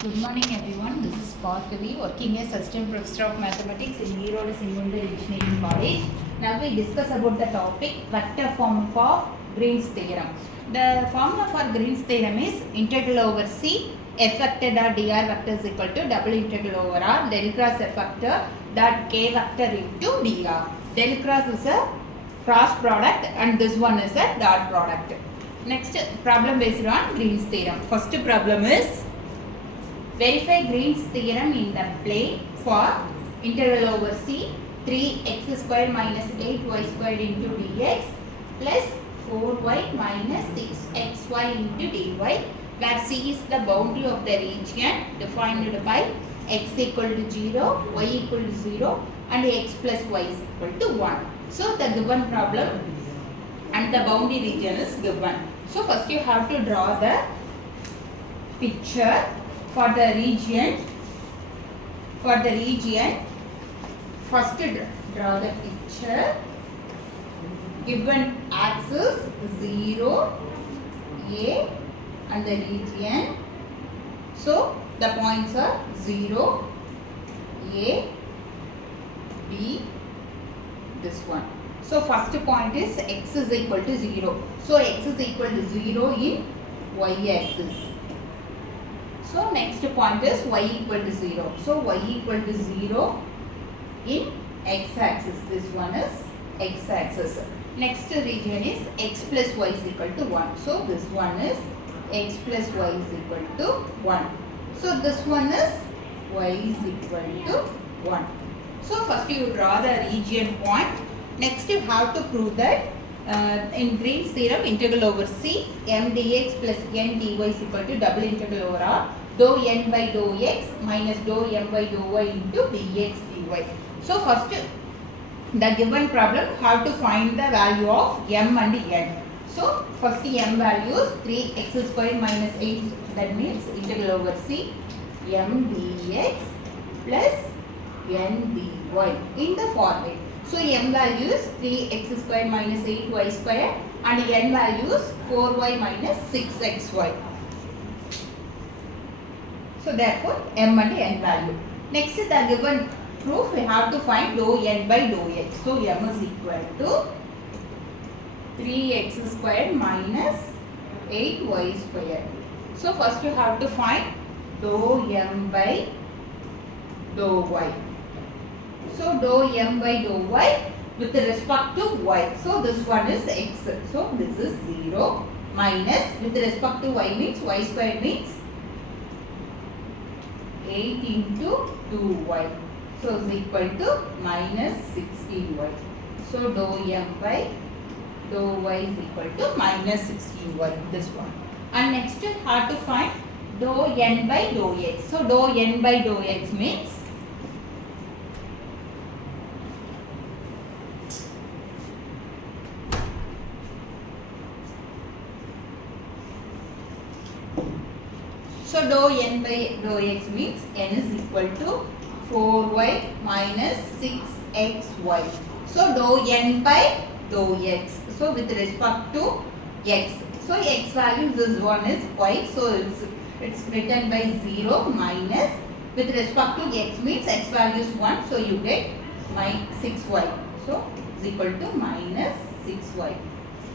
Good morning everyone, this is Parthavi working as Assistant Professor of Mathematics in Erode Engineering College. Now we discuss about the topic vector form for Green's theorem. The formula for Green's theorem is integral over C f vector dot dr vector is equal to double integral over r del cross f vector dot k vector into dr. Del cross is a cross product and this one is a dot product. Next problem based on Green's theorem. First problem is verify Green's theorem in the plane for integral over C 3x squared minus 8y squared into dx plus 4y minus 6xy into dy, where C is the boundary of the region defined by x equal to 0, y equal to 0 and x plus y is equal to 1. So the given problem and the boundary region is given. So first you have to draw the picture for the region. First draw the picture. Given axis 0, A and the region. So the points are 0, A, B, this one. So first point is x is equal to 0. So x is equal to 0 in y axis. So next point is y equal to 0. So y equal to 0 in x axis. This one is x axis. Next region is x plus y is equal to 1. So this one is x plus y is equal to 1. So this one is y is equal to 1. So first you draw the region point. Next you have to prove that in Green's theorem, integral over C m dx plus n dy is equal to double integral over r dou n by dou x minus dou m by dou y into dx dy. So first the given problem have to find the value of m and n. So first m value is 3x squared minus 8, that means integral over C m dx plus n dy in the format. So m value is 3x squared minus 8y squared and n value is 4y minus 6xy. So therefore m and n value. Next the given proof we have to find dou n by dou x. So m is equal to 3x squared minus 8y squared. So first you have to find dou m by dou y. So dou m by dou y with respect to y. So this one is x. So this is 0 minus with respect to y means y squared means 8 into 2y. So is equal to minus 16y. So dou m by dou y is equal to minus 16y. This one. And next you have to find dou n by dou x. So dou n by dou x means dou n by dou x means n is equal to 4y minus 6xy. So dou n by dou x. So with respect to x. So x value this one is y. So it's written by 0 minus with respect to x means x value is 1. So you get my 6y. So is equal to minus 6y.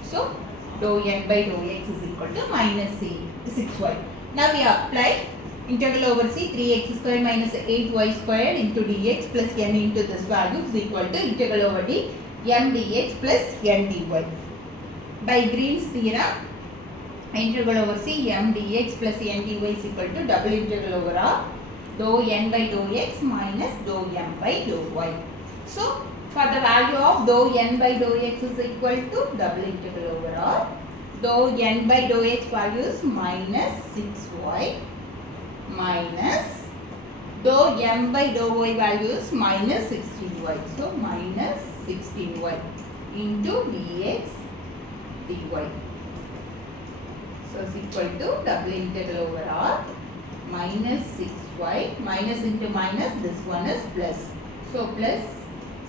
So dou n by dou x is equal to minus 6y. Now we apply integral over C 3x squared minus 8y squared into dx plus n into this value is equal to integral over d m dx plus n dy. By Green's theorem, integral over C m dx plus n dy is equal to double integral over r dou n by dou x minus dou m by dou y. So for the value of dou n by dou x is equal to double integral over r. Dou n by dou x value is minus 6y minus dou m by dou y value is minus 16y. So minus 16y into dx dy. So is equal to double integral over r minus 6y minus into minus, this one is plus. So plus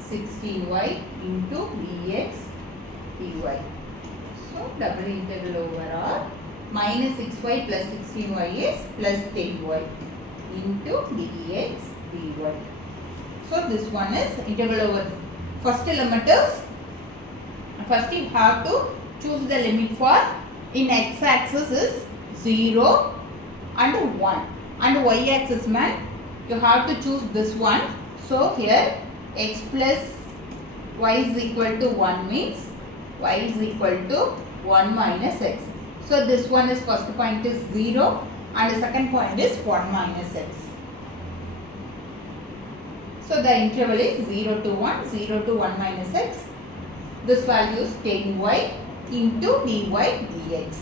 16y into dx dy. So double integral over r minus 6y plus 16y is plus 10y. into dx dy. So this one is integral over. First limit is, first you have to choose the limit for, in x axis is 0 and 1, and y axis man you have to choose this one. So here x plus y is equal to 1 means y is equal to 1 minus x. So this one is, first point is 0 and the second point is 1 minus x. So the interval is 0 to 1, 0 to 1 minus x. This value is 10y into dy dx.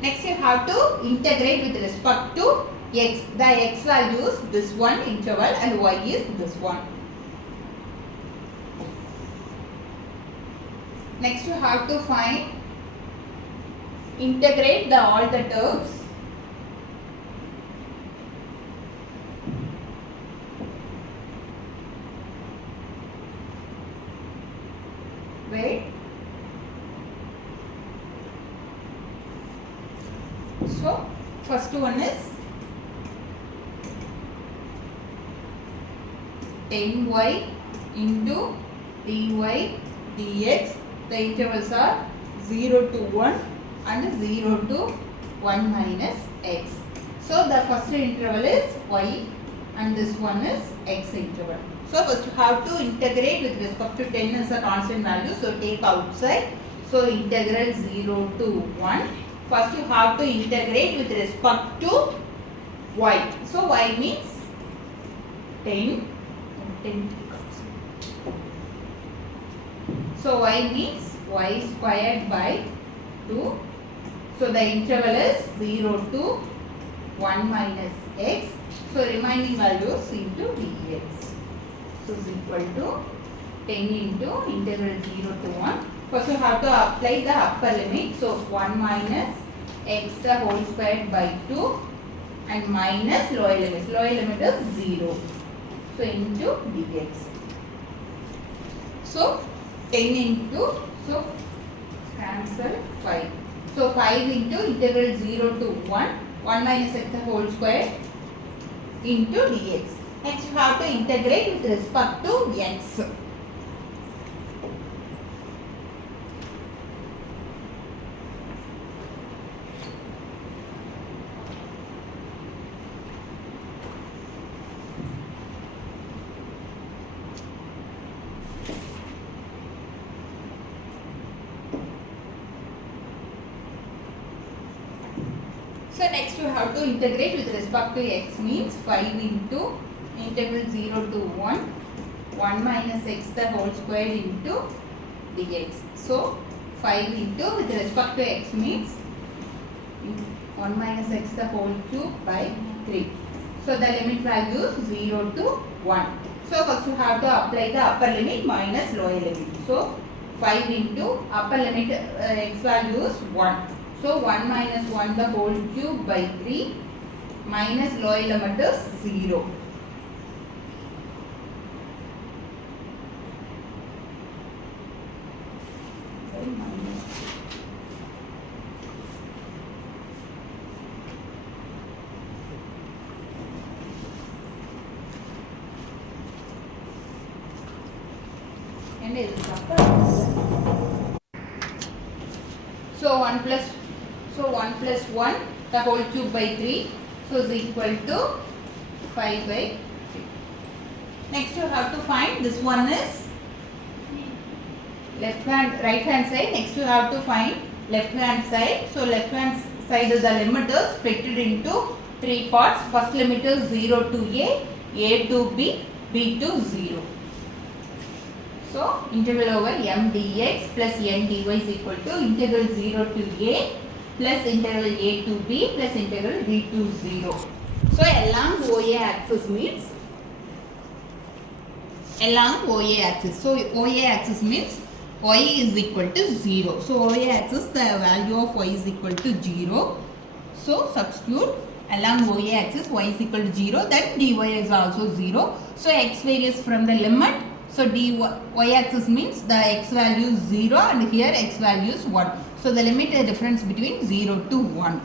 Next you have to integrate with respect to x. The x value is this one interval and y is this one. Next you have to find, integrate all the terms. Wait. So first one is 10y into dy dx. The intervals are 0 to 1 and 0 to 1 minus x. So the first interval is y and this one is x interval. So first you have to integrate with respect to 10 is a constant value. So take outside. So integral 0 to 1. First you have to integrate with respect to y. So y means 10. So y means y squared by 2. So the interval is 0 to 1 minus x. So remaining values into dx. So is equal to 10 into integral 0 to 1. First you have to apply the upper limit. So 1 minus x the whole squared by 2 and minus lower limit. Lower limit is 0. So into dx. So 10 into, so cancel 5. So 5 into integral 0 to 1, 1 minus x the whole square into dx. Next you have to integrate with respect to x. So next you have to integrate with respect to x means 5 into integral 0 to 1, 1 minus x the whole square into dx. So 5 into with respect to x means 1 minus x the whole cube by 3. So the limit value is 0 to 1. So first you have to apply the upper limit minus lower limit. So 5 into upper limit x value is 1. So 1 minus 1 the whole cube by 3 minus lower limit is 0. And it is upper. So 1 plus 1 the whole cube by 3, so is equal to 5 by 3. Next you have to find, this one is right hand side. Next you have to find left hand side. So left hand side is the limit is split into 3 parts. First limit is 0 to a to b, b to 0. So integral over m dx plus n dy is equal to integral 0 to a plus integral a to b plus integral b to 0. So along OA axis means along OA axis. So OA axis means y is equal to 0. So OA axis the value of y is equal to 0. So substitute along OA axis y is equal to 0, then dy is also 0. So x varies from the limit. So y axis means the x value is 0 and here x value is 1. So the limit is difference between 0 to 1.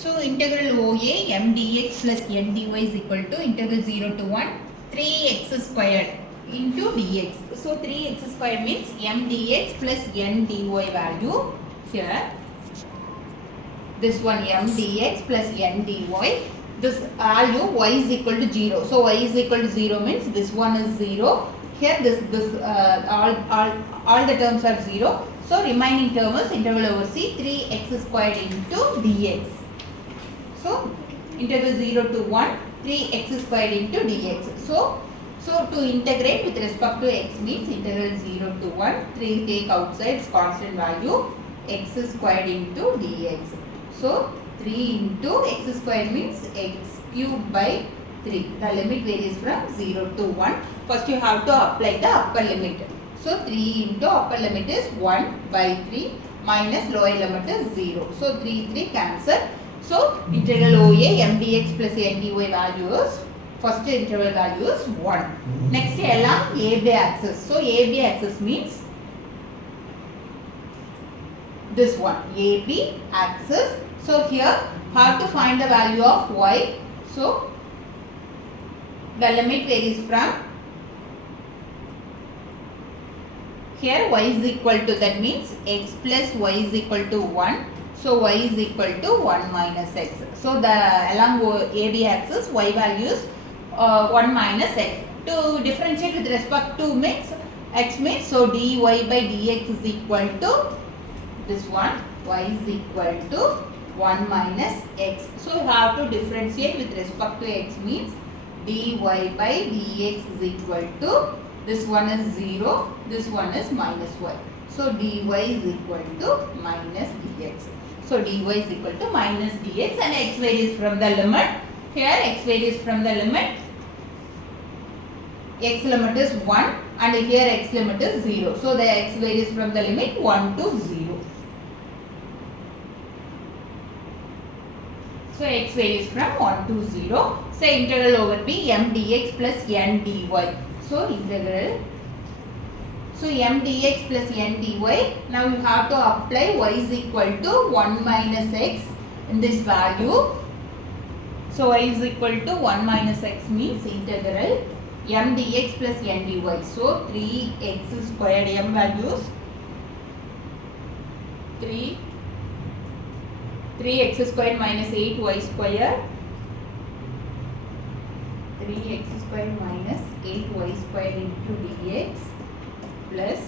So integral OA m dx plus n dy is equal to integral 0 to 1 3x squared into dx. So 3x squared means m dx plus n dy value here. This one m dx plus n dy. This value y is equal to 0. So y is equal to 0 means this one is 0. Here all the terms are 0. So remaining term is integral over c 3x squared into dx. So integral 0 to 1 3x squared into dx. So to integrate with respect to x means integral 0 to 1 3 take outside its constant value x squared into dx. So 3 into x squared means x cubed by 3. The limit varies from 0 to 1. First you have to apply the upper limit. So 3 into upper limit is 1 by 3 minus lower limit is 0. So 3 cancel. So integral OA m dx plus n dy value is, first interval value is 1. Next along AB axis. So AB axis means this one AB axis. So here have to find the value of y. So the limit varies from here y is equal to, that means x plus y is equal to 1. So y is equal to 1 minus x. So the along AB axis y value is 1 minus x. To differentiate with respect to means x means, so dy by dx is equal to this one, y is equal to 1 minus x. So you have to differentiate with respect to x means dy by dx is equal to, this one is 0, this one is minus y. So dy is equal to minus dx. So dy is equal to minus dx and x varies from the limit. Here x varies from the limit. X limit is 1 and here x limit is 0. So the x varies from the limit 1 to 0. So x varies from 1 to 0. So integral over b m dx plus n dy. So integral. So m dx plus n dy. Now you have to apply y is equal to 1 minus x in this value. So y is equal to 1 minus x means integral m dx plus n dy. So 3x squared m values 3x squared minus 8y squared, 3x squared minus 8y squared into dx plus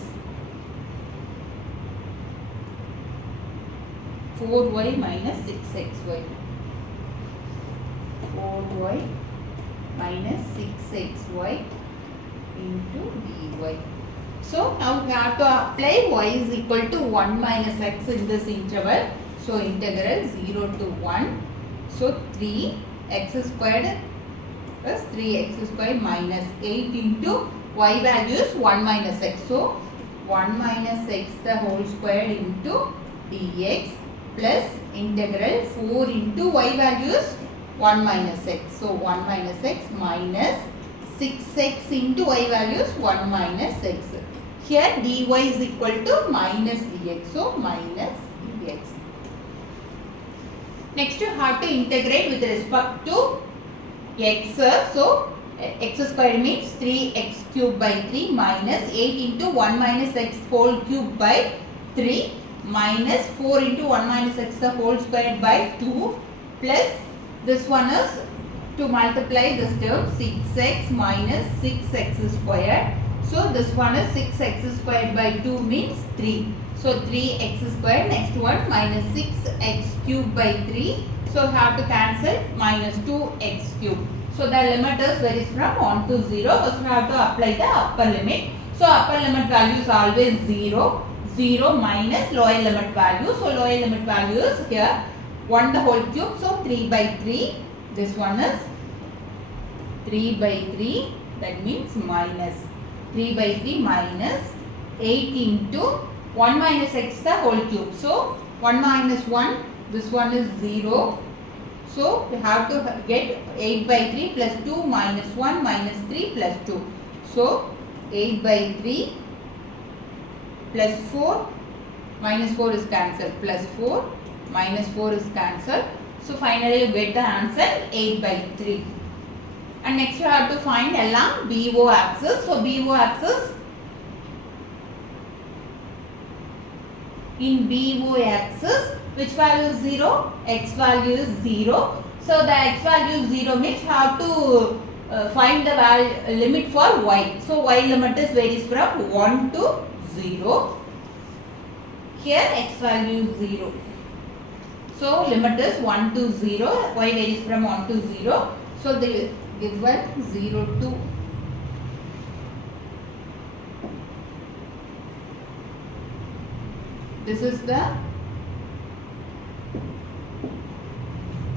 4y minus 6xy, 4y minus 6xy into dy. So now we have to apply y is equal to 1 minus x in this interval. So integral 0 to 1. So 3x squared plus 3x squared minus 8 into y value is 1 minus x. So 1 minus x the whole square into dx plus integral 4 into y value is 1 minus x. So 1 minus x minus 6x into y value is 1 minus x. Here dy is equal to minus dx. So minus dx. Next you have to integrate with respect to x. So x squared means 3x cubed by 3 minus 8 into 1 minus x whole cube by 3 minus 4 into 1 minus x the whole squared by 2 plus this one is to multiply this term 6x minus 6x squared. So this one is 6x squared by 2 means 3. So 3x squared, next one minus 6x cubed by 3. So have to cancel minus 2x cubed. So the limit is varies from 1 to 0. First we have to apply the upper limit. So upper limit value is always 0. 0 minus lower limit value. So lower limit value is here 1 the whole cube. So 3 by 3. This one is 3 by 3. That means minus 3 by 3 minus 8 into 1 minus x the whole cube. So 1 minus 1, this one is 0. So we have to get 8 by 3 plus 2 minus 1 minus 3 plus 2. So 8 by 3 plus 4 minus 4 is cancelled, plus 4 minus 4 is cancelled. So finally you get the answer 8 by 3. And next you have to find along BO axis. So BO axis, in BO axis, which value is 0? X value is 0. So the x value is 0 means you have to find the limit for y. So y limit is varies from 1 to 0. Here x value is 0. So limit is 1 to 0. Y varies from 1 to 0. So the given 0 to this is the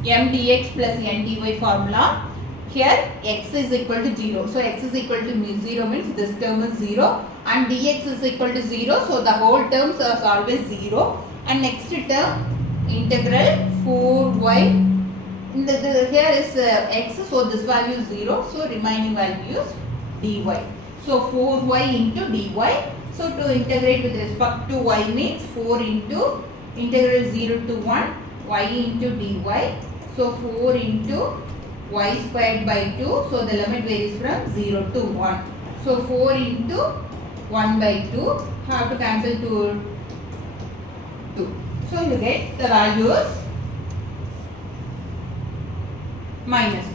m dx plus n dy formula. Here x is equal to 0. So x is equal to 0 means this term is 0 and dx is equal to 0. So the whole terms are always 0. And next term integral 4y. Here is x, so this value is 0. So remaining value is dy. So 4y into dy. So to integrate with respect to y means 4 into integral 0 to 1 y into dy. So 4 into y squared by 2. So the limit varies from 0 to 1. So 4 into 1 by 2. Have to cancel to 2. So you get the values minus 2.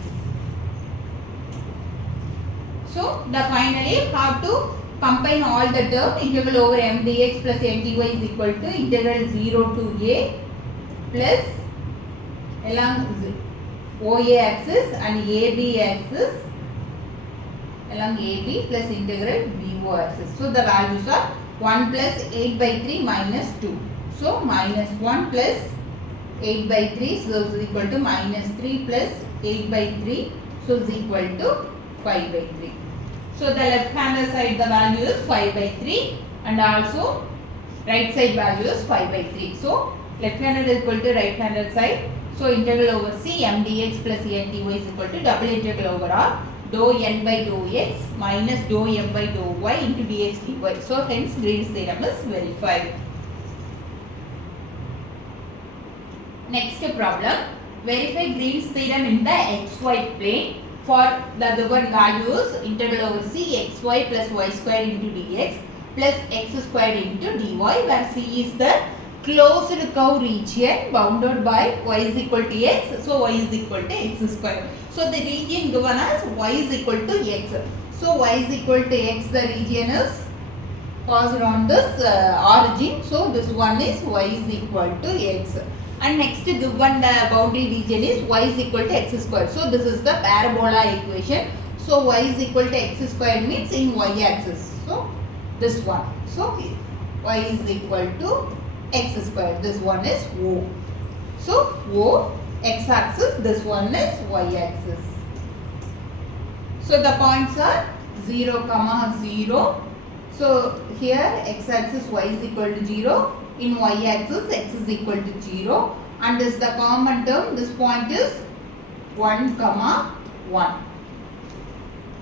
So the finally have to combine all the term. Integral over m dx plus n dy is equal to integral 0 to a plus along OA axis and AB axis along AB plus integral BO axis. So the values are 1 plus 8 by 3 minus 2. So minus 1 plus 8 by 3 so is equal to minus 3 plus 8 by 3 so is equal to 5 by 3. So the left hand side the value is 5 by 3 and also right side value is 5 by 3. So left handed is equal to right handed side. So integral over c m dx plus n dy is equal to double integral over r dou n by dou x minus dou m by dou y into dx dy. So hence Green's theorem is verified. Next problem, verify Green's theorem in the xy plane for the given values integral over c xy plus y square into dx plus x square into dy, where c is the closed curve region bounded by y is equal to x. So y is equal to x square. So the region given as y is equal to x. So y is equal to x, the region is passed on this origin. So this one is y is equal to x. And next given the boundary region is y is equal to x square. So this is the parabola equation. So y is equal to x square means in y axis. So this one. So y is equal to x square. This one is O. So O x axis, this one is y axis. So the points are 0, 0. So here x axis y is equal to 0. In y axis x is equal to 0. And this the common term. This point is 1, 1.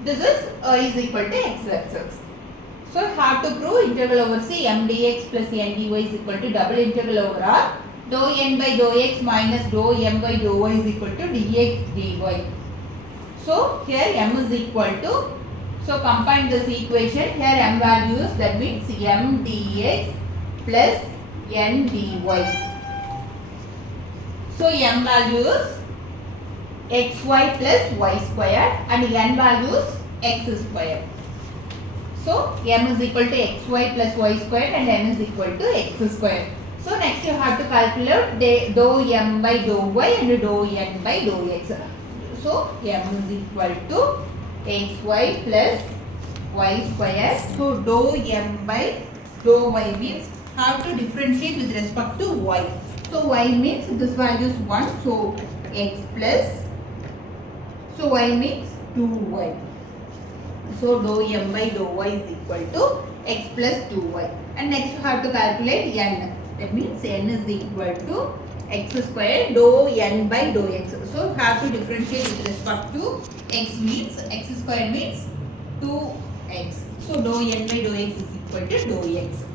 This is y is equal to x axis. So have to prove integral over c m dx plus n dy is equal to double integral over r dou n by dou x minus dou m by dou y is equal to dx dy. So here m is equal to, so combine this equation. Here m values, that means m dx plus n dy. So m values xy plus y square and n values x square. So m is equal to xy plus y square and n is equal to x square. So next you have to calculate dou m by dou y and dou n by dou x. So m is equal to xy plus y square. So dou m by dou y means how to differentiate with respect to y. So y means this value is 1. So x plus, so y means 2y. So dou m by dou y is equal to x plus 2y. And next you have to calculate n. That means n is equal to x square dou n by dou x. So have to differentiate with respect to x means x square means 2x. So dou n by dou x is equal to dou x.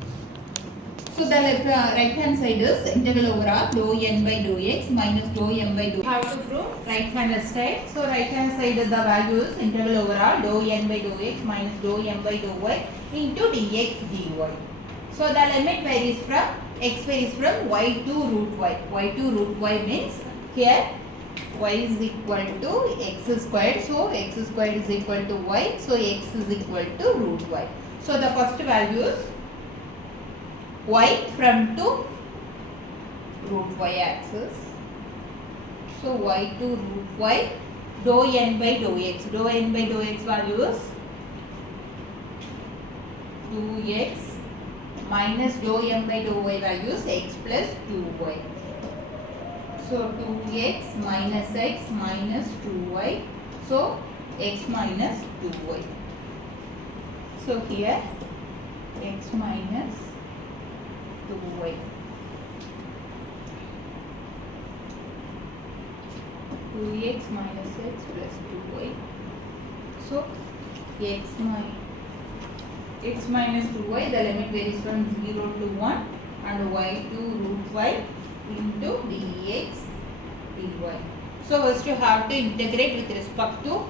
So the right hand side is integral over r dou n by dou x minus dou m by dou. How to prove right hand side? So right hand side the value is integral over r dou n by dou x minus dou m by dou y into dx dy. So the limit varies from x varies from y to root y. Y to root y means here y is equal to x squared. So x squared is equal to y. So x is equal to root y. So the first value is y from to root y axis. So y to root y dou n by dou x. Dou n by dou x value is 2x minus dou m by dou y value is x plus 2y. So 2x minus x minus 2y. So x minus 2y. So here x minus 2y. 2x minus x plus 2y. So x minus 2y, the limit varies from 0 to 1 and y to root y into dx dy. So first you have to integrate with respect to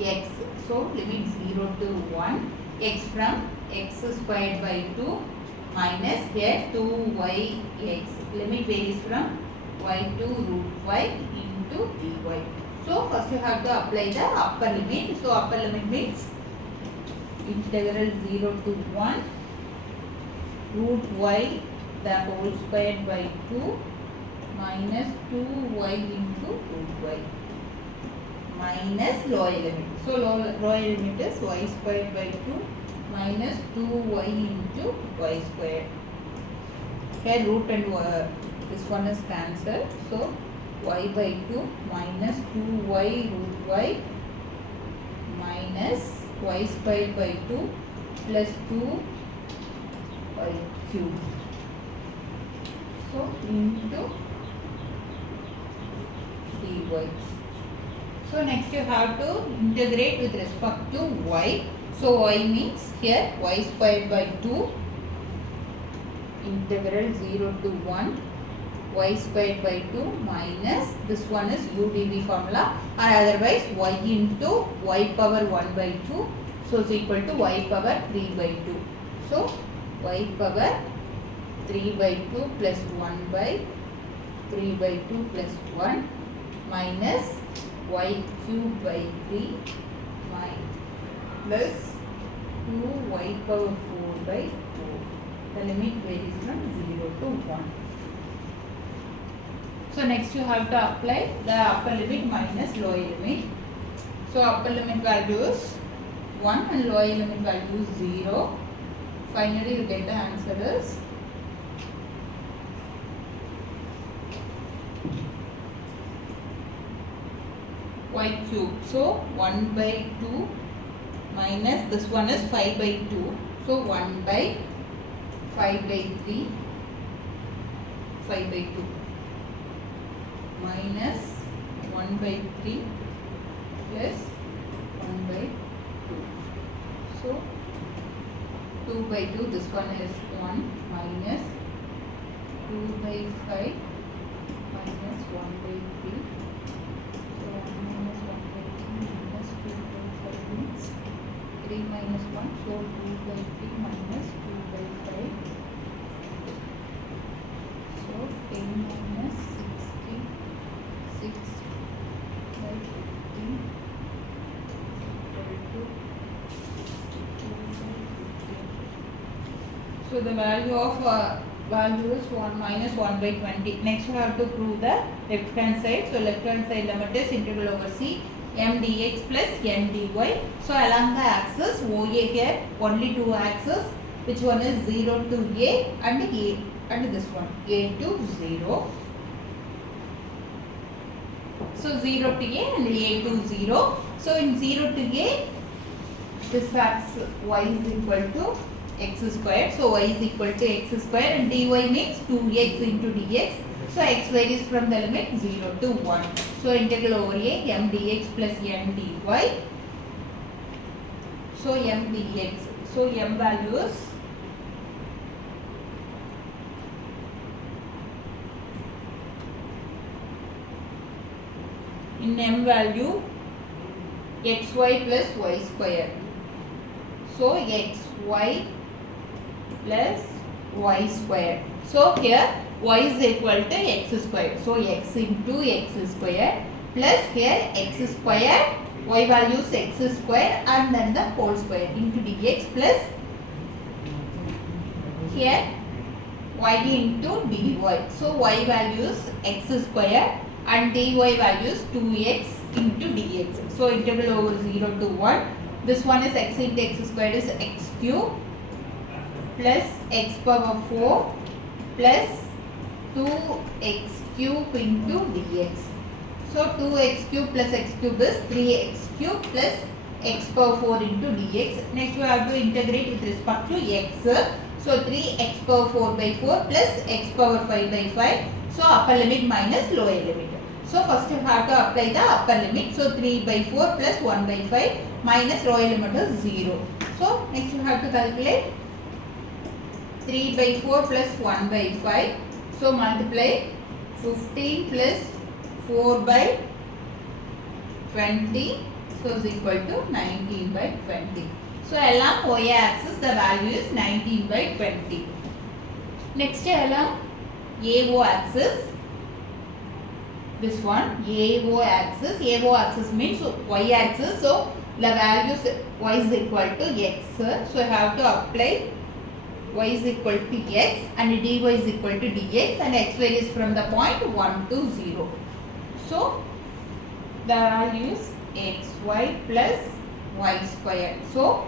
x. So limit 0 to 1, x from x squared by 2 minus here 2yx. Limit varies from y to root y into dy. So first you have to apply the upper limit. So upper limit means integral 0 to 1 root y the whole squared by 2 minus 2y into root y minus lower limit. So lower limit is y squared by 2 minus 2y into y squared. Here root and this one is cancelled. So y by 2 minus 2y root y minus y squared by 2 plus 2y cube. So into dy. So next you have to integrate with respect to y. So y means here y squared by 2 integral 0 to 1 y squared by 2 minus this one is udv formula, or otherwise y into y power 1 by 2. So is equal to y power 3 by 2. So y power 3 by 2 plus 1 by 3 by 2 plus 1 minus y cube by 3 plus 2y power 4 by 4. The limit varies from 0 to 1. So next you have to apply the upper limit minus lower limit. So upper limit value is 1 and lower limit value is 0. Finally you get the answer is y cube. So 1 by 2 minus this one is 5 by 2. So 1 by 5 by 3 5 by 2 minus 1 by 3 plus 1 by 2. So 2 by 2 this one is 1 minus 2 by 5 minus 1 by 3. So 1 minus 1 by 3 minus 2 by 5 means 3 minus 1. So 2 by 3 minus 2 by 5. So 10 minus 6 by 15 equal to 2 by 15. So the value of value is 1 minus 1 by 20. Next we have to prove the left hand side. So left hand side limit is integral over c m dx plus n dy. So along the axis OA here only two axes, which one is 0 to a and this one a to 0. So 0 to a and a to 0. So in 0 to a this axis y is equal to x squared. So y is equal to x squared and dy means 2x into dx. So x varies from the limit 0 to 1. So integral over a m dx plus n dy. So m dx. So m value is in m value xy plus y square. So xy plus y square. So here y is equal to x square. So x into x square plus here x square, y value is x square and then the whole square into dx plus here yd into dy. So y value is x square and dy value is 2x into dx. So integral over 0 to 1. This one is x into x squared is x cube plus x power 4 plus 2x cube into dx. So 2x cube plus x cube is 3x cube plus x power 4 into dx. Next we have to integrate with respect to x. So 3x power 4 by 4 plus x power 5 by 5. So upper limit minus lower limit. So first you have to apply the upper limit. So 3 by 4 plus 1 by 5 minus lower limit is 0. So next you have to calculate 3 by 4 plus 1 by 5. So multiply 15 plus 4 by 20. So is equal to 19 by 20. So along y axis the value is 19 by 20. Next along AO axis. This one AO axis. AO axis means y axis. So the value y is equal to x. So I have to apply y is equal to x and dy is equal to dx and x varies from the point 1 to 0. So the value is xy plus y square. So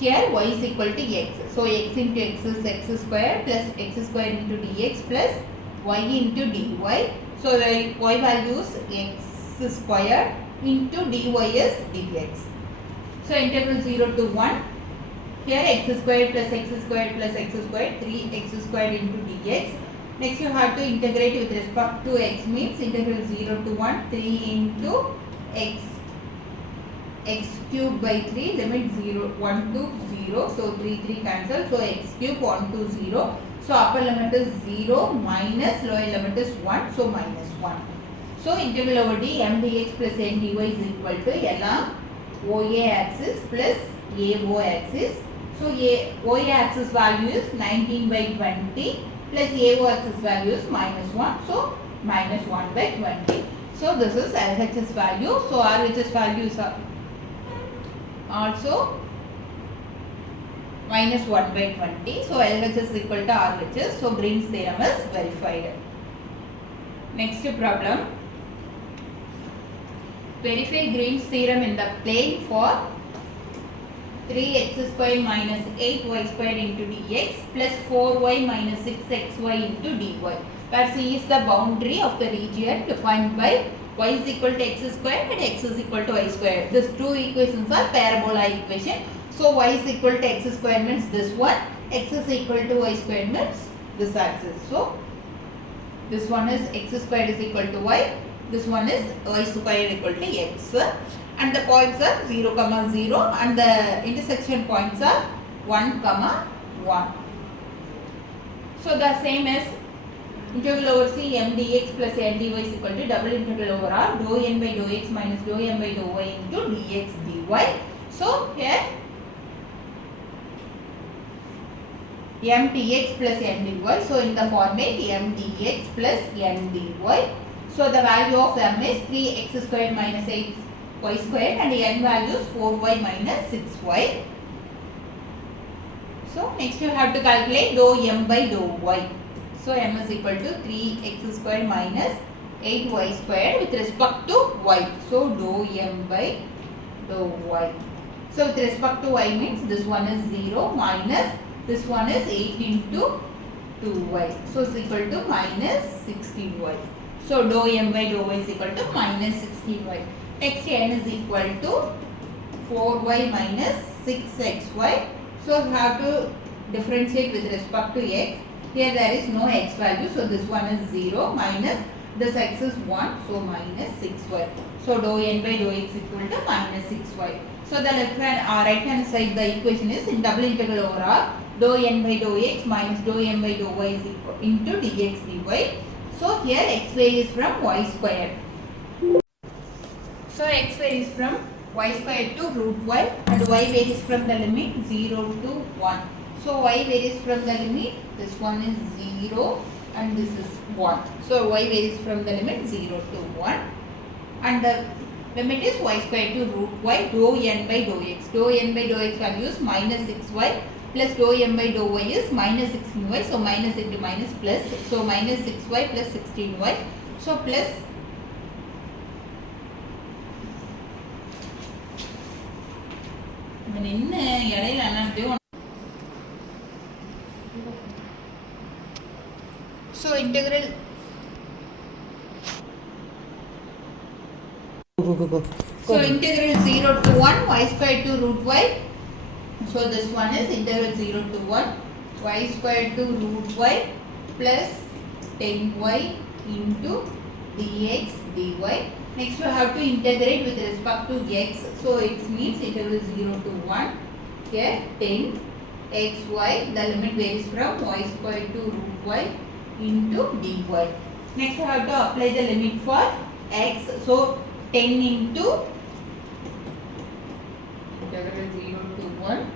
here y is equal to x. So x into x is x square plus x square into dx plus y into dy. So the y value is x square into dy is dx. So integral 0 to 1. Here x squared plus x squared plus x squared 3x squared into dx. Next you have to integrate with respect to x means integral 0 to 1 3 into x cube by 3 limit 0 1 to 0. So 3 cancel. So x cube 1 to 0. So upper limit is 0 minus lower limit is 1. So minus 1. So integral over d m dx plus n dy is equal to along OA axis plus AO axis. So OA axis value is 19 by 20 plus AO axis value is minus 1. So minus 1 by 20. So this is LHS value. So RHS values are also minus 1 by 20. So LHS is equal to RHS. So Green's theorem is verified. Next problem. Verify Green's theorem in the plane for 3x square minus 8y square into dx plus 4y minus 6xy into dy. Where C is the boundary of the region defined by y is equal to x square and x is equal to y square. These two equations are parabola equation. So y is equal to x square means this one, x is equal to y square means this axis. So this one is x square is equal to y, this one is y square equal to x. And the points are 0, 0 and the intersection points are 1, 1. So the same as integral over C m dx plus n dy is equal to double integral over R dou n by dou x minus dou m by dou y into dx dy. So here m dx plus n dy. So in the format m dx plus n dy. So the value of m is 3x squared minus 8y squared and n value is 4y minus 6y. So next you have to calculate dou m by dou y. So m is equal to 3x squared minus 8y squared with respect to y. So dou m by dou y. So with respect to y means this one is 0 minus this one is 8 into 2y. So it's equal to minus 16y. So dou m by dou y is equal to minus 16y. Next n is equal to 4y minus 6xy. So we have to differentiate with respect to x. Here there is no x value. So this one is 0 minus this x is 1. So minus 6y. So dou n by dou x equal to minus 6y. So the left hand or right hand side the equation is in double integral over R dou n by dou x minus dou m by dou y is equal into dx dy. So here x varies from y square. x varies from y square to root y and y varies from the limit 0 to 1. So y varies from the limit, this one is 0 and this is 1. So y varies from the limit 0 to 1 and the limit is y square to root y dou n by dou x. Dou n by dou x value is minus 6y plus dou m by dou y is minus 16y. So minus into minus plus. So minus 6y plus 16y. So plus so integral so integral 0 to 1 y square to root y. So this one is integral 0 to 1 y square to root y plus 10y into dx dy. Next you have to integrate with respect to x. So it means integral 0 to 1. Here 10 xy, the limit varies from y square to root y into dy. Next you have to apply the limit for x. So 10 into integral 0 to 1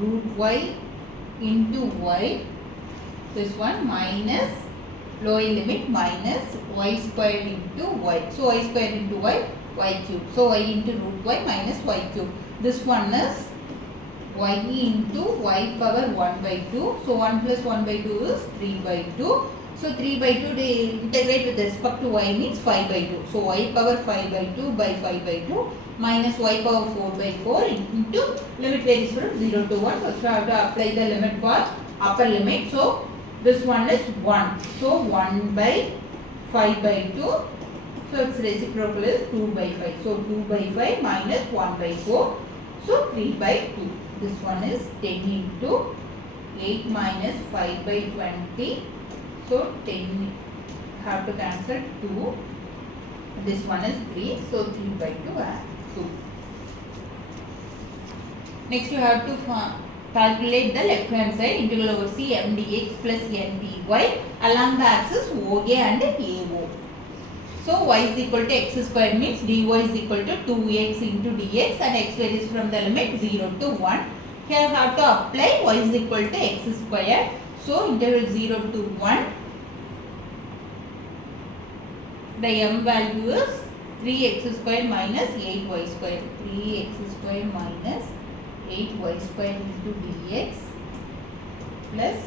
root y into y, this one minus lower limit minus y squared into y. So y squared into y, y cube. So y into root y minus y cube. This one is y into y power 1 by 2. So 1 plus 1 by 2 is 3 by 2. So 3 by 2 they integrate with respect to y means 5 by 2. So y power 5 by 2 by 5 by 2 minus y power 4 by 4 into limit varies from 0 to 1. So I have to apply the limit for upper limit. So this one is 1. So 1 by 5 by 2. So its reciprocal is 2 by 5. So 2 by 5 minus 1 by 4. So 3 by 2. This one is 10 into 8 minus 5 by 20. So 10 have to cancel 2. This one is 3. So 3 by 2. Next you have to calculate the left hand side integral over c m dx plus n dy along the axis OA and AO. So y is equal to x square means dy is equal to 2x into dx and x varies from the limit 0 to 1. Here we have to apply y is equal to x square. So integral 0 to 1. The m value is 3x square minus 8y square. 3x square minus 8y square into dx plus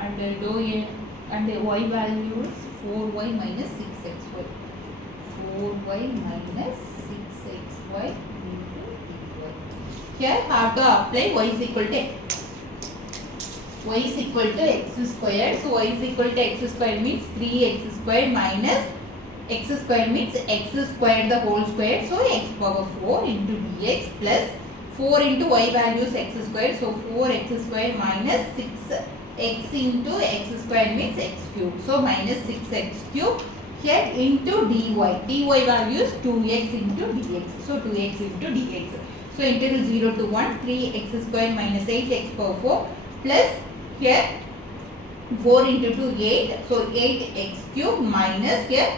and the y value is 4y minus 6xy. 4y minus 6xy into dy. Here have to apply y is equal to x square. So y is equal to x square means 3x square minus x square means x square the whole square. So x power 4 into dx plus 4 into y value is x square. So 4x square minus 6x into x square means x cube. So minus 6x cube. Here into dy. dy value is 2x into dx. So 2x into dx. So integral 0 to 1 3x square minus 8x power 4 plus here 4 into 2 8. So 8x cube minus here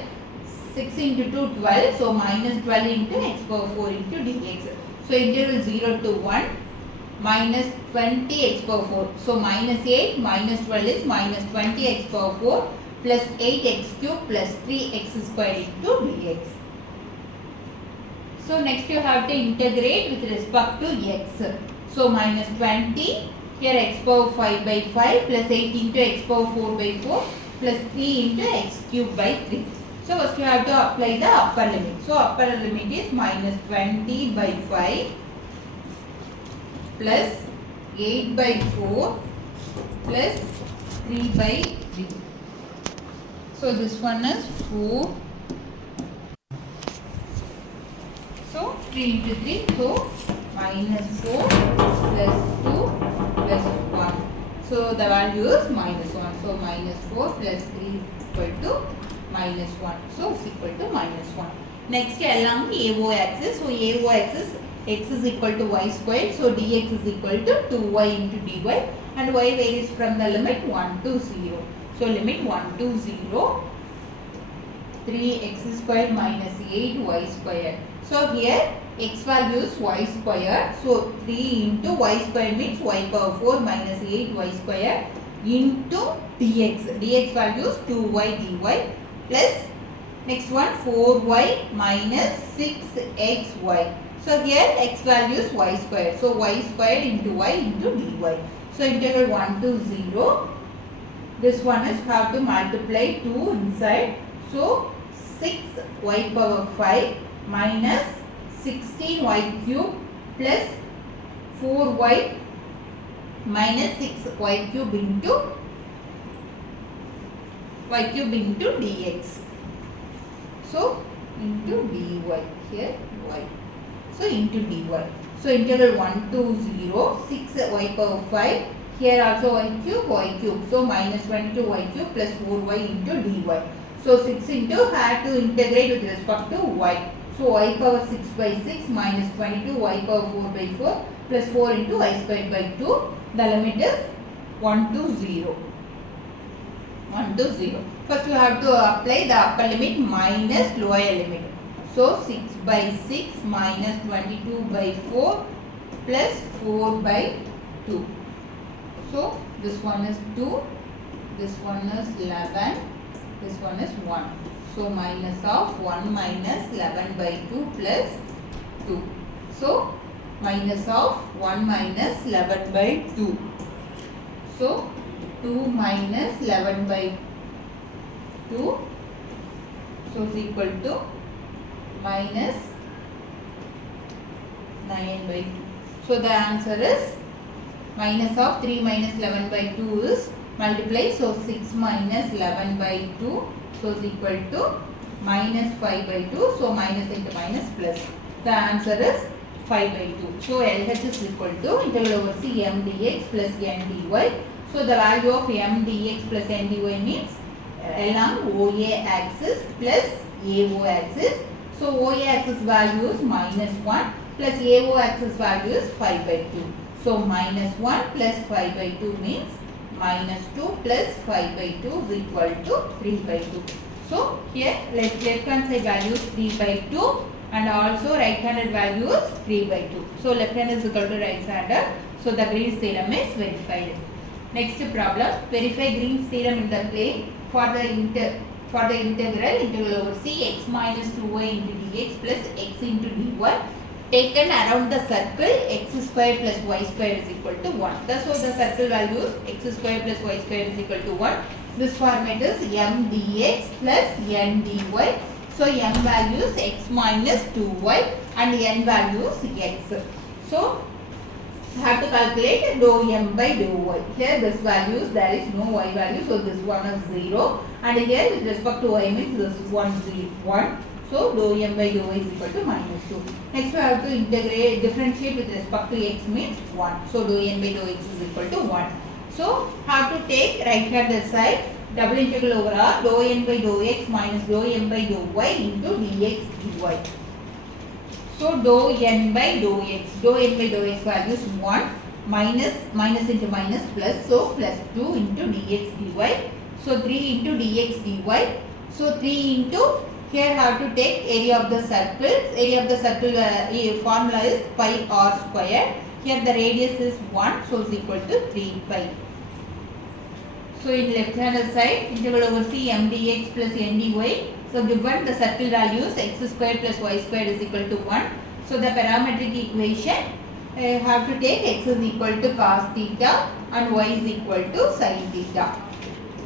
6 into 2 12. So minus 12 into x power 4 into dx. So integral 0 to 1 minus 20 x power 4. So minus 8 minus 12 is minus 20 x power 4 plus 8x cube plus 3x square into dx. So next you have to integrate with respect to x. So minus 20, here x power 5 by 5 plus 8 into x power 4 by 4 plus 3 into x cube by 3. So first you have to apply the upper limit. So upper limit is minus 20 by 5 plus 8 by 4 plus 3 by 3. So this one is 4. So 3 into 3. So minus 4 plus 2 plus 1. So the value is minus 1. So minus 4 plus 3 is equal to minus 1. So it's equal to minus 1. Next along the AO axis. So AO axis x is equal to y squared. So dx is equal to 2y into dy and y varies from the limit 1 to 0. So limit 1 to 0. 3x square minus 8y square. So here x value is y square. So 3 into y square means y power 4 minus 8y square into dx. dx value is 2y dy plus next one 4y minus 6xy. So here x value is y square. So y squared into y into dy. So integral 1 to 0. This one is have to multiply 2 inside. So 6y power 5 minus 16y cube plus 4y minus 6y cube into y cube into dx. So into dy here y. So into dy. So integral 1 to 0 6y power 5. Here also y cube. So minus 22y cube plus 4y into dy. So 6 into had to integrate with respect to y. So y power 6 by 6 minus 22 y power 4 by 4 plus 4 into y squared by 2. The limit is 1 to 0. 1 to 0. First you have to apply the upper limit minus lower limit. So 6 by 6 minus 22 by 4 plus 4 by 2. So this one is 2, this one is 11, this one is 1. So minus of 1 minus 11 by 2 plus 2. So minus of 1 minus 11 by 2. So 2 minus 11 by 2. So is equal to minus 9 by 2. So the answer is minus of 3 minus 11 by 2 is multiply. So 6 minus 11 by 2. So is equal to minus 5 by 2. So minus into minus plus. The answer is 5 by 2. So LH is equal to integral over C m dx plus n dy. So the value of m dx plus n dy means along OA axis plus AO axis. So OA axis value is minus 1 plus AO axis value is 5 by 2. So minus 1 plus 5 by 2 means minus 2 plus 5 by 2 is equal to 3 by 2. So here left hand side value is 3 by 2 and also right handed value is 3 by 2. So left hand is equal to right hander. So the Green's theorem is verified. Next problem, verify Green's theorem in the plane for the integral over C x minus 2y into dx plus x into dy taken around the circle x square plus y square is equal to 1. So the circle value is x square plus y square is equal to 1. This format is m dx plus n dy. So m value is x minus 2y and n value is x. So have to calculate dou m by dou y. Here this value is there is no y value, so this one is 0 and here with respect to y means this is 1. So dou m by dou y is equal to minus 2. Next we have to integrate differentiate with respect to x means 1. So dou m by dou x is equal to 1. So have to take right hand side double integral over r dou n by dou x minus dou m by dou y into dx dy. So dou n by dou x value is 1 minus into minus plus, so plus 2 into dx dy. So 3 into dx dy. So 3 into here have to take area of the circle. Area of the circle formula is pi r square. Here the radius is 1, so is equal to 3 pi. So in left hand side integral over C m dx plus n dy. So given the circle value is x square plus y square is equal to 1. So the parametric equation have to take x is equal to cos theta and y is equal to sin theta.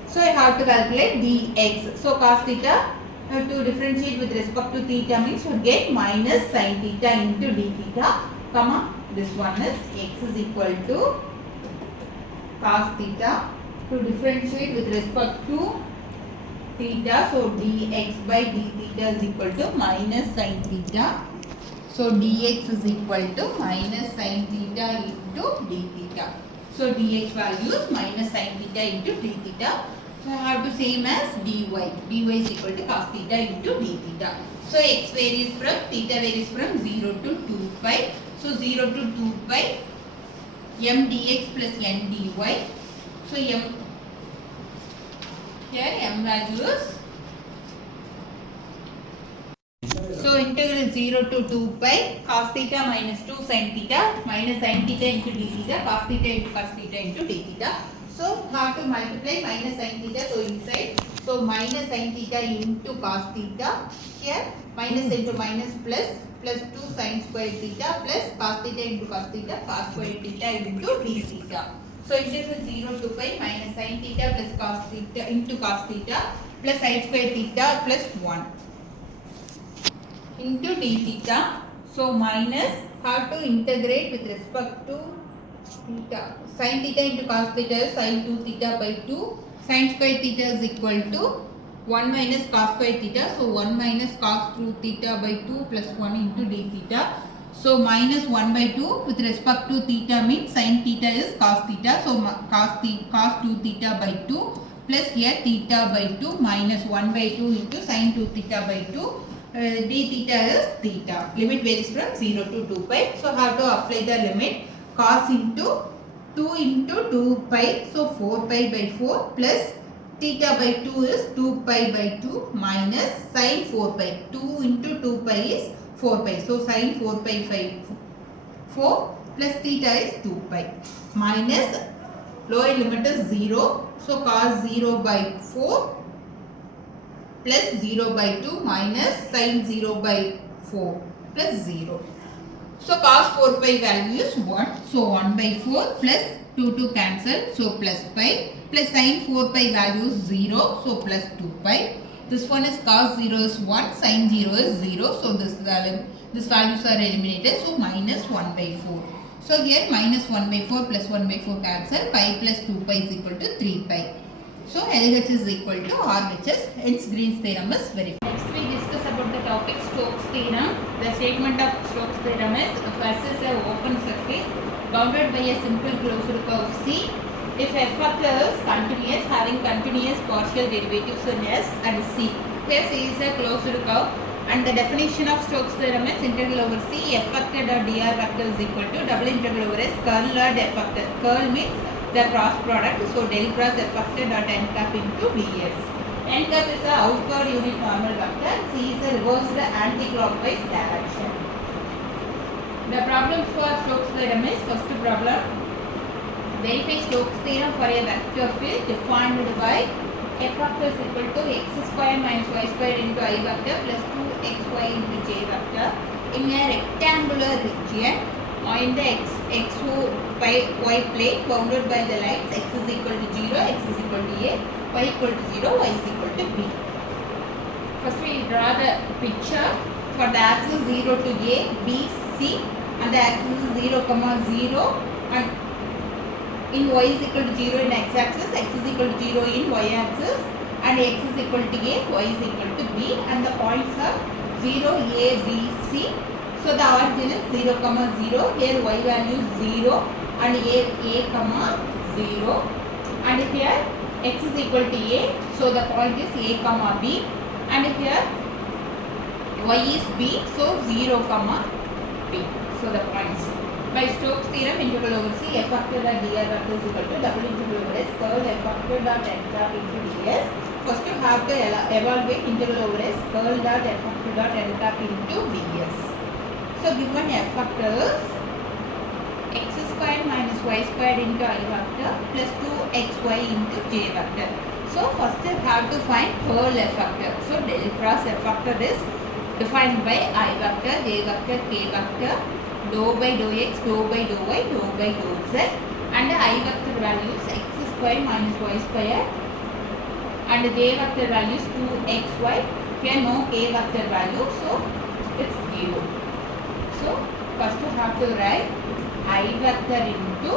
So I have to calculate dx. So cos theta to differentiate with respect to theta means you get minus sin theta into d theta, comma this one is x is equal to cos theta. To differentiate with respect to theta, so dx by d theta is equal to minus sin theta. So dx is equal to minus sin theta into d theta. So dx value is minus sin theta into d theta. So I have to same as dy. dy is equal to cos theta into d theta. So x varies from, theta varies from 0 to 2 pi. So 0 to 2 pi m dx plus n dy. So m, here m value is integral 0 to 2 pi cos theta minus 2 sin theta minus sin theta into d theta cos theta into cos theta into d theta. So have to multiply minus sin theta, so inside, so minus sin theta into cos theta, here minus into minus plus 2 sin square theta plus cos theta into cos theta cos square theta into d theta. So integral 0 to pi minus sin theta plus cos theta into cos theta plus sin square theta plus 1 into d theta. So minus, have to integrate with respect to theta. Sin theta into cos theta is sin 2 theta by 2. Sin square theta is equal to 1 minus cos square theta. So 1 minus cos 2 theta by 2 plus 1 into d theta. So minus 1 by 2 with respect to theta means sin theta is cos theta. So cos 2 theta by 2 plus here theta by 2 minus 1 by 2 into sin 2 theta by 2. D theta is theta. Limit varies from 0 to 2 pi. So have to apply the limit. Cos into 2 into 2 pi. So 4 pi by 4 plus theta by 2 is 2 pi by 2 minus sin 4 pi. 2 into 2 pi is 4 pi. So sin 4 pi 4 plus theta is 2 pi minus lower limit is 0. So cos 0 by 4 plus 0 by 2 minus sin 0 by 4 plus 0. So cos 4 pi value is 1. So 1 by 4 plus 2 to cancel. So plus pi plus sin 4 pi value is 0. So plus 2 pi. This one is cos 0 is 1. Sin 0 is 0. So this values are eliminated. So minus 1 by 4. So here minus 1 by 4 plus 1 by 4 cancel. Pi plus 2 pi is equal to 3 pi. So LHS is equal to RHS, hence Green's theorem is verified. Next we discuss about the topic Stokes theorem. The statement of Stokes theorem is first is an open surface bounded by a simple closed curve C. If f factor is continuous, having continuous partial derivatives in S and C. Here C is a closed curve and the definition of Stokes theorem is integral over C f factor dot dr factor is equal to double integral over S curl dot f factor. Curl means the cross product, so del cross f factor dot n cap into ds. N cap is a outward unit normal vector, C is a reversed anti-clockwise direction. The problems for Stokes theorem is first problem, verify Stokes theorem for a vector field defined by f factor is equal to x square minus y square into I vector plus 2xy into j vector in a rectangular region in the y plane bounded by the lines x is equal to 0, x is equal to a, y equal to 0, y is equal to b. First we draw the picture for the axis 0 to a, b, c and the axis is 0, 0 and in y is equal to 0 in x axis, x is equal to 0 in y axis and x is equal to a, y is equal to b and the points are 0, a, b, c. So the origin is 0, 0. Here y value is 0 and a, 0 and here x is equal to a. So the point is a, b and here y is b. So 0, b. So the points. By Stokes theorem, integral over C f factor dot dr factor is equal to double integral over S curl f factor dot n cap into ds. First you have to evaluate integral over S curl dot f factor dot n cap into ds. So given f factor is x square minus y square into I vector plus 2xy into j vector. So first you have to find curl f factor. So del cross f factor is defined by I vector, j vector, k vector, dou by dou x, dou by dou y, dou by dou z and the I vector value is x square minus y square and the j vector value is 2xy. Here no k vector value, so it's 0. So first you have to write I vector into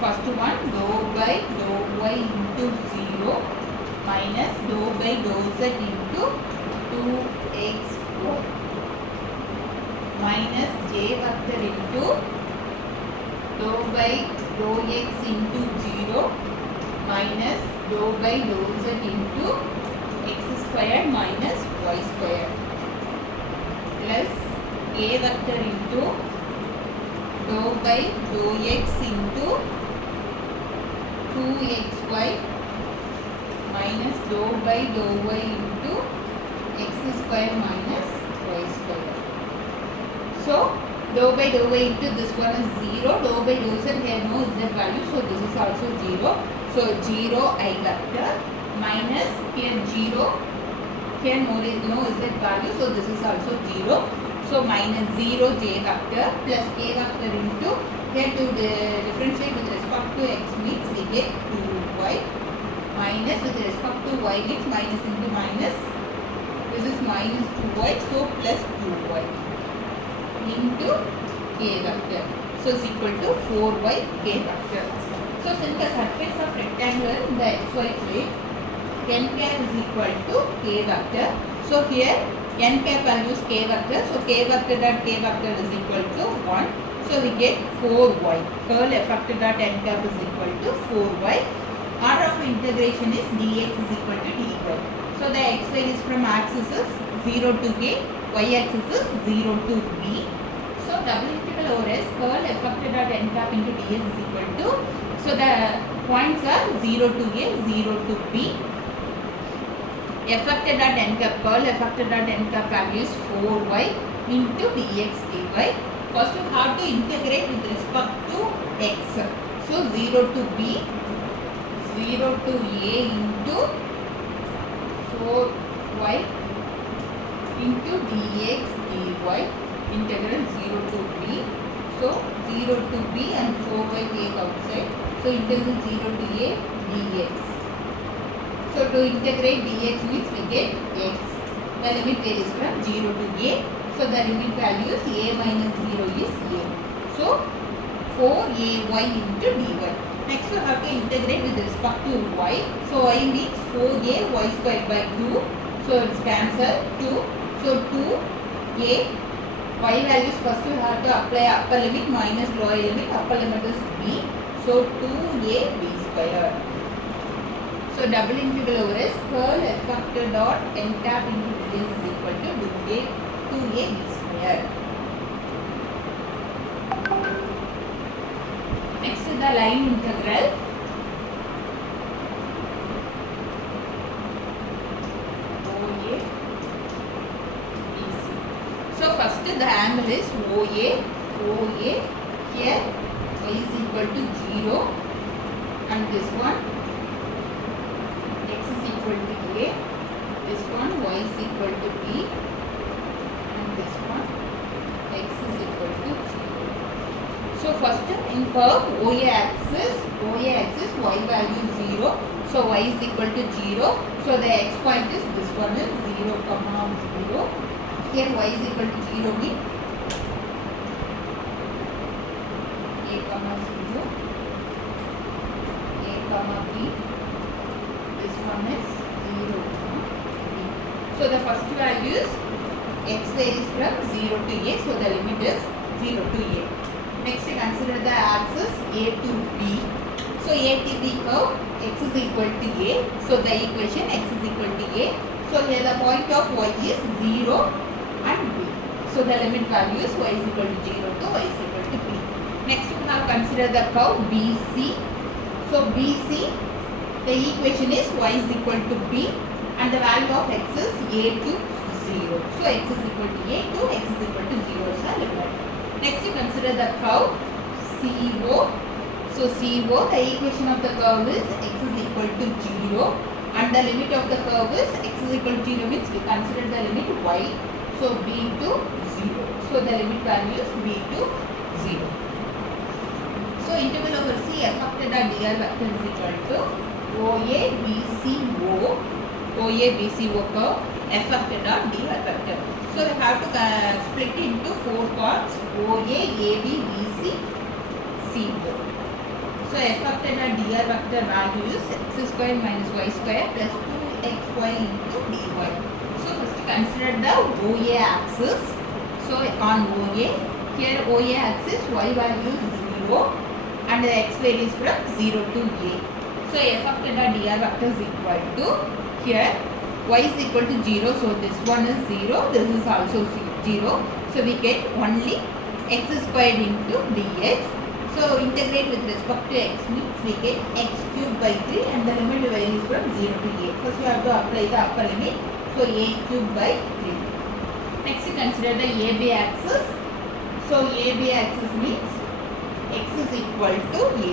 first one dou by dou y into 0 minus dou by dou z into 2xy minus j vector into dou by dou x into 0 minus dou by dou z into x square minus y square plus a vector into dou by dou x into 2xy minus dou by dou y into x square minus y square. So dou by dou y into this one is 0. Dou by dou z here no z value. So this is also 0. So 0 I vector minus here 0. Here no z value. So this is also 0. So minus 0 j vector plus k vector into here to differentiate with respect to x means we get 2y minus with respect to y means minus into minus. This is minus 2y. So plus 2y into k vector. So is equal to 4y k vector. So since the surface of rectangle in the xy plane n cap is equal to k vector. So here n cap values k vector. So k vector dot k vector is equal to 1. So we get 4y. Curl f vector dot n cap is equal to 4y. Order of integration is dx is equal to dy. So the x varies from axis is 0 to a, y axis is 0 to b. So double integral over s curl f vector dot n cap into ds is equal to. So the points are 0 to a, 0 to b. F vector dot n cap curl f vector dot n cap value is 4y into dx dy. First you have to integrate with respect to x. So 0 to b, 0 to a into 4y into dx dy, integral 0 to b. So 0 to b and 4y take outside. So integral 0 to a dx. So to integrate dx means we get x. The limit varies from 0 to a. So the limit value is a minus 0 is a. So 4ay into dy. Next we have to integrate with respect to y. So y means 4a y squared by 2. So it's cancelled 2. So 2a y values first we have to apply upper limit minus lower limit. Upper limit is b. So 2a b square. So double integral over s curl f vector dot n cap into ds is equal to 2a b square. Next is the line integral. OA BC. So first the angle is OA. Here y is equal to 0 and this one x is equal to a. This one y is equal to b and this one x is equal to 0. So first in curve OA axis y value is 0. So y is equal to 0. So the x point is this one is 0, 0. Here y is equal to 0 means a, 0, a, b. This one is 0, b. So the first value is x varies from 0 to a. So the limit is 0 to a. Next we consider the axis a to b. So a to b curve x is equal to a. So the equation x is equal to a. So here the point of y is 0 and b. So the limit value is y is equal to 0 to y is equal to b. Next we now consider the curve BC. So BC, the equation is y is equal to b and the value of x is a to 0. So x is equal to a to x is equal to 0 is the limit. Next you consider the curve CO. So CO, the equation of the curve is x is equal to 0 and the limit of the curve is x is equal to 0 means we consider the limit y. So b to 0. So the limit value is b to 0. So integral over C f vector dot dr vector is equal to OA BC O. OA BC O curve f vector dot dr vector. So we have to split it into 4 parts OA, AB, BC, CO. So f vector dot dr vector value is x square minus y square plus 2xy into dy. So first consider the OA axis. So on OA, here OA axis y value is 0 and the x varies from 0 to a. So f vector dot dr vector is equal to here y is equal to 0. So this one is 0. This is also 0. So we get only x squared into dx. So integrate with respect to x means we get x cubed by 3 and the limit varies from 0 to a. First we have to apply the upper limit. So a cubed by 3. Next we consider the AB axis. So AB axis means x is equal to a.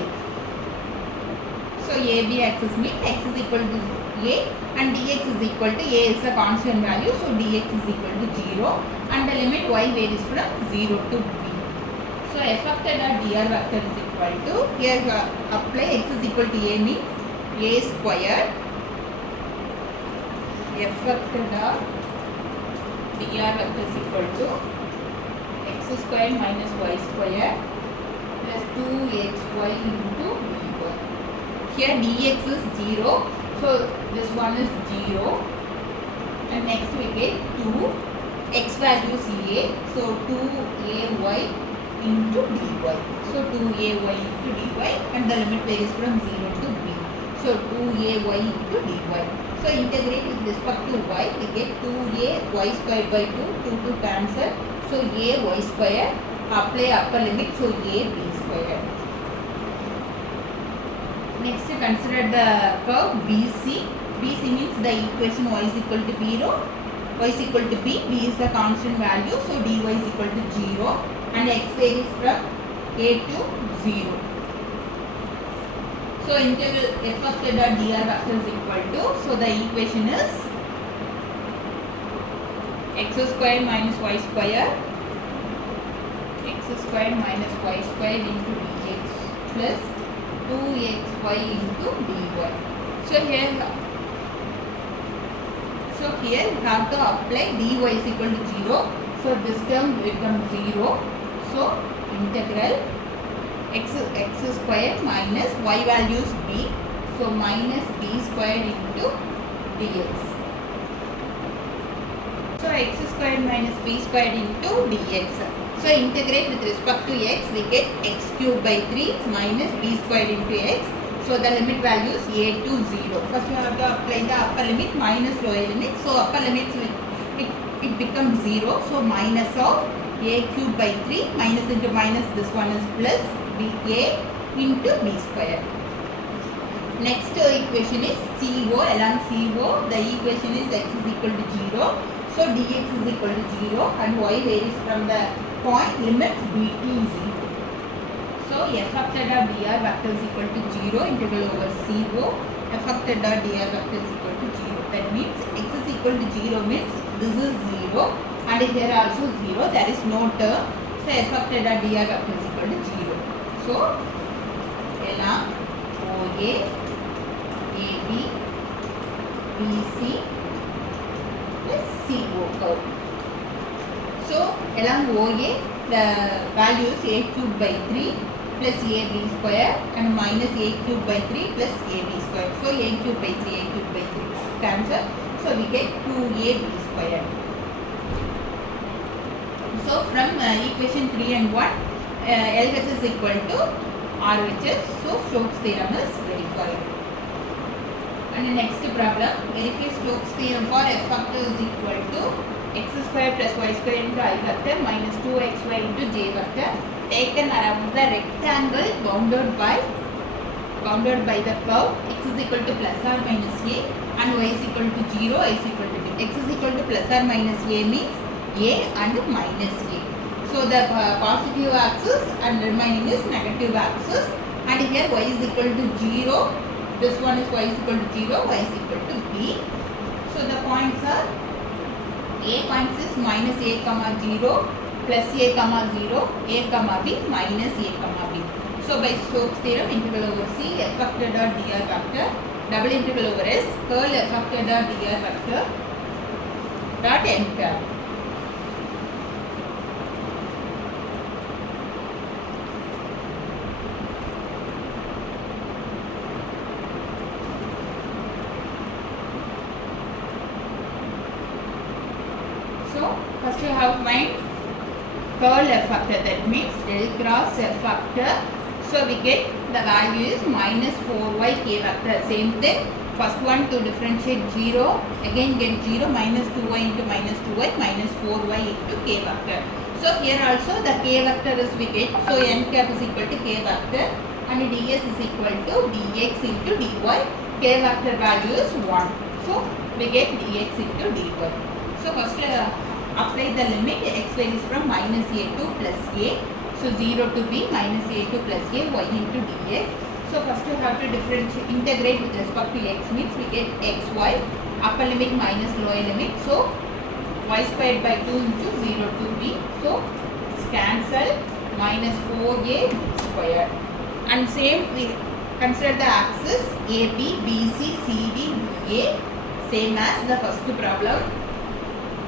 So AB axis means x is equal to a and dx is equal to a is a constant value. So dx is equal to 0 and the limit y varies from 0 to b. So f of theta dr vector is equal to, here apply x is equal to a means a squared f of theta dr vector is equal to x squared minus y squared plus 2xy into dy. Here dx is 0, so this one is 0 and next we get 2, x value is a, so 2ay into dy. So 2ay into dy and the limit varies from 0 to b. So 2ay into dy. So integrate with respect to y, we get 2a y squared by 2, 2 cancel. So a y squared, apply upper limit, so a b squared. Next consider the curve BC. BC means the equation y is equal to 0, y is equal to b, b is the constant value, so dy is equal to 0 and x varies from a to 0. So integral f of theta dr vector is equal to, so the equation is x squared minus y squared, x squared minus y squared into dx plus 2xy into dy. So here you have to apply dy is equal to 0. So this term becomes 0. So integral x squared minus y values b. So minus b squared into dx. So x squared minus b squared into dx. So integrate with respect to x, we get x cubed by 3 minus b squared into x. So the limit value is a to 0. First you have to apply the upper limit minus lower limit. So upper limits it becomes 0. So minus of a cubed by 3 minus into minus, this one is plus a into b square. Next equation is CO. Along CO the equation is x is equal to 0. So dx is equal to 0 and y varies from the point limit b to 0. So f of theta dr vector is equal to 0 integral over CO. F of theta dr vector is equal to 0. That means x is equal to 0 means this is 0 and here also 0. There is no term. So f of theta dr vector is equal to 0. So along OA, AB, BC plus CO curve. So along OA the value is a cubed by 3 plus ab square and minus a cubed by 3 plus ab square. So a cubed by 3, a cubed by 3 cancel. So we get 2ab square. So from equation 3 and 1, LHS is equal to RHS. So Stokes theorem is verified. And the next problem, verify Stokes theorem for f of 2 is equal to x square plus y square into I vector minus 2xy into j vector taken around the rectangle bounded by the curve x is equal to plus or minus a and y is equal to 0, y is equal to b. X is equal to plus or minus a means a and minus a. So the positive axis and remaining is negative axis, and here y is equal to 0. This one is y is equal to 0, y is equal to b. So the points are, a points is minus a comma 0, plus a comma 0, a comma b, minus a comma b. So by Stokes theorem, integral over c f of theta dr vector, double integral over s, curl f of theta dr vector dot n cap. So first you have find curl f factor, that means del cross f factor. So we get the value is minus 4y k vector. Same thing, first one to differentiate 0, again get 0, minus 2y into minus 2y minus 4y into k vector. So here also the k vector is we get, so n cap is equal to k vector and ds is equal to dx into dy. K vector value is 1. So we get dx into dy. So first apply the limit x varies from minus a to plus a. So 0 to b minus a to plus a y into dx. So first you have to integrate with respect to x means we get xy, upper limit minus lower limit. So y squared by 2 into 0 to b. So it's cancel minus 4a squared. And same we consider the axis AB, BC, CD, DA same as the first problem.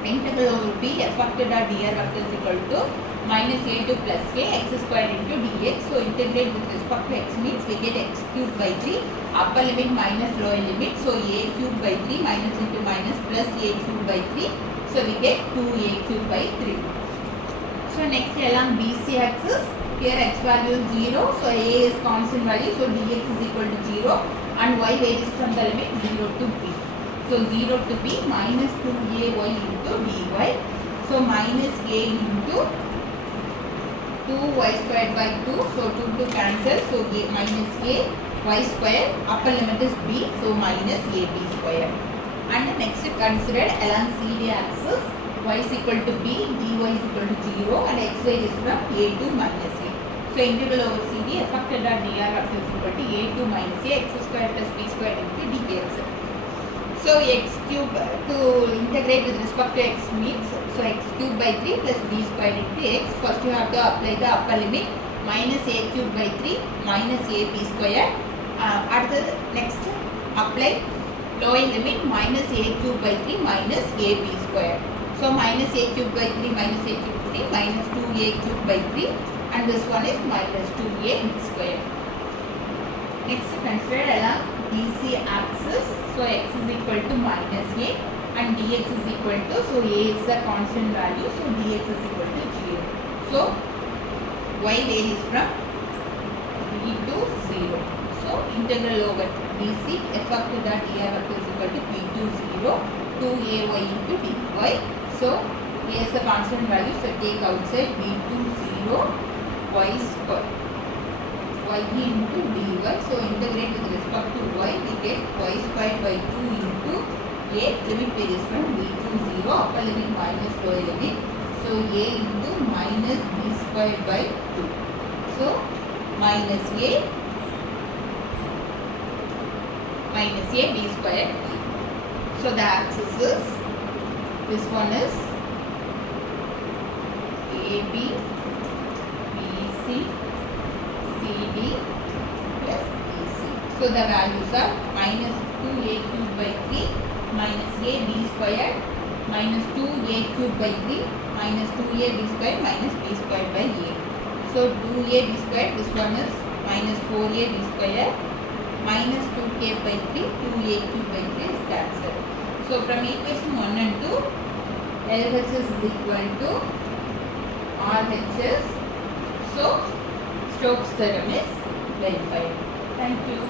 Integral over b f vector dot dr vector is equal to minus a to plus k x squared into dx. So integrate with respect to x means we get x cubed by 3, upper limit minus lower limit. So a cubed by 3 minus into minus plus a cubed by 3. So we get 2a cubed by 3. So next along BC axis, here x value is 0. So a is constant value. So dx is equal to 0 and y varies from the limit 0 to b. So 0 to b minus 2ay into dy. So minus a into 2y squared by 2. So 2 to cancel. So a minus a y square. Upper limit is b. So minus ab square. And next consider along CD axis y is equal to b, dy is equal to 0 and x varies from a to minus a. So integral over CD f vector dot dr is equal to a to minus a x square plus b square into dx. So x cube to integrate with respect to x means so x cube by 3 plus b square into x. First you have to apply the upper limit minus a cube by 3 minus ab square. At the next apply lower limit minus a cube by 3 minus ab square. So minus a cube by 3 minus a cube by 3 minus 2a cube by 3 and this one is minus 2a square. Next consider along BC axis. So x is equal to minus a and dx is equal to, so a is a constant value, so dx is equal to 0. So y varies from b to 0. So integral over BC f vector dot dr vector is equal to b to 0 2ay into dy. So a is a constant value, so take outside b to 0 y square y into dy. So integrate with respect to y, we get y squared by 2 into a, limit varies from b to 0, upper limit minus lower limit. So a into minus b squared by 2. So minus a b squared. So the axis is, this one is AB, BC, CD plus BC. So the values are minus 2a cubed by 3 minus a b squared minus 2a cubed by 3 minus 2a b squared minus b squared by a. So 2a b squared, this one is minus 4a b squared minus 2k by 3, 2a cubed by 3 is cancelled. So from equation 1 and 2, LHS is equal to RHS. So Stokes theorem is verified. Thank you.